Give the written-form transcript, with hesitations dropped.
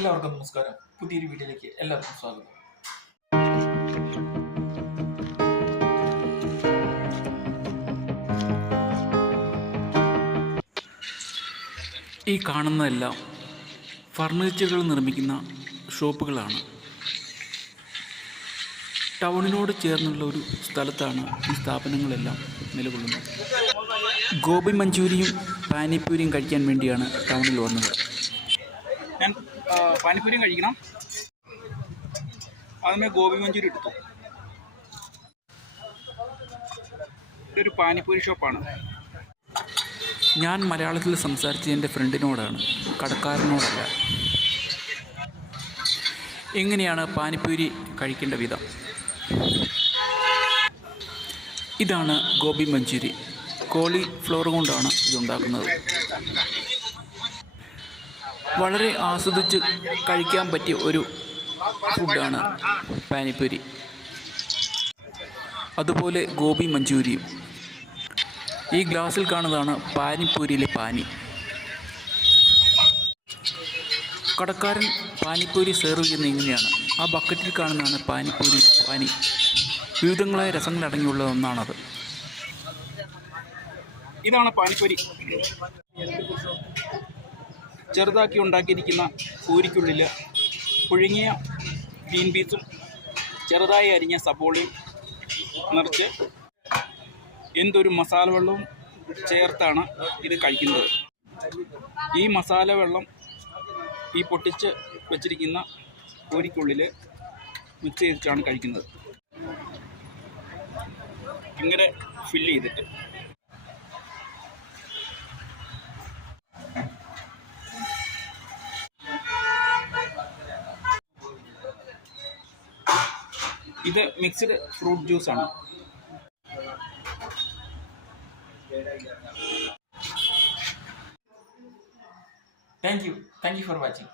എല്ലാവർക്കും നമസ്കാരം. പുതിയൊരു വീഡിയോയിലേക്ക് എല്ലാവർക്കും സ്വാഗതം. ഈ കാണുന്നതെല്ലാം ഫർണിച്ചറുകൾ നിർമ്മിക്കുന്ന ഷോപ്പുകളാണ്. ടൗണിനോട് ചേർന്നുള്ള ഒരു സ്ഥലത്താണ് ഈ സ്ഥാപനങ്ങളെല്ലാം നിലകൊള്ളുന്നത്. ഗോബി മഞ്ചൂരിയും പാനിപ്പൂരിയും കഴിക്കാൻ വേണ്ടിയാണ് ടൗണിൽ വന്നത്. ഞാൻ പാനിപ്പൂരിയും കഴിക്കണം. ആദ്യമേ ഗോബി മഞ്ചൂരി എടുത്തു. ഇതൊരു പാനിപ്പൂരി ഷോപ്പാണ്. ഞാൻ മലയാളത്തിൽ സംസാരിച്ചത് എൻ്റെ ഫ്രണ്ടിനോടാണ്, കടക്കാരനോടല്ല. എങ്ങനെയാണ് പാനിപ്പൂരി കഴിക്കേണ്ട വിധം? ഇതാണ് ഗോബി മഞ്ചൂരി. കോളിഫ്ലവർ കൊണ്ടാണ് ഇതുണ്ടാക്കുന്നത്. വളരെ ആസ്വദിച്ച് കഴിക്കാൻ പറ്റിയ ഒരു ഫുഡാണ് പാനിപ്പൂരി. അതുപോലെ ഗോബി മഞ്ചൂരിയും. ഈ ഗ്ലാസ്സിൽ കാണുന്നതാണ് പാനിപ്പൂരിയിലെ പാനി. കടക്കാരൻ പാനിപ്പൂരി സെർവ് ചെയ്യുന്നത് ഇങ്ങനെയാണ്. ആ ബക്കറ്റിൽ കാണുന്നതാണ് പാനി. വിവിധങ്ങളായ രസങ്ങളടങ്ങിയുള്ള ഒന്നാണത്. ഇതാണ് പാനിപ്പൂരി. ചെറുതാക്കി ഉണ്ടാക്കിയിരിക്കുന്ന പൂരിക്കുള്ളിൽ പുഴുങ്ങിയ ഗ്രീൻ പീസും ചെറുതായി അരിഞ്ഞ സബോളയും നിറച്ച് എന്തൊരു മസാല വെള്ളവും ചേർത്താണ് ഇത് കഴിക്കുന്നത്. ഈ മസാല വെള്ളം ഈ പൊട്ടിച്ച് വെച്ചിരിക്കുന്ന പൂരിക്കുള്ളിൽ മിക്സ് ചെയ്തിട്ടാണ് കഴിക്കുന്നത്. ഇങ്ങനെ ഫില്ല് ചെയ്തിട്ട് ഇത് മിക്സ്ഡ് ഫ്രൂട്ട് ജ്യൂസാണ്. Thank you for watching.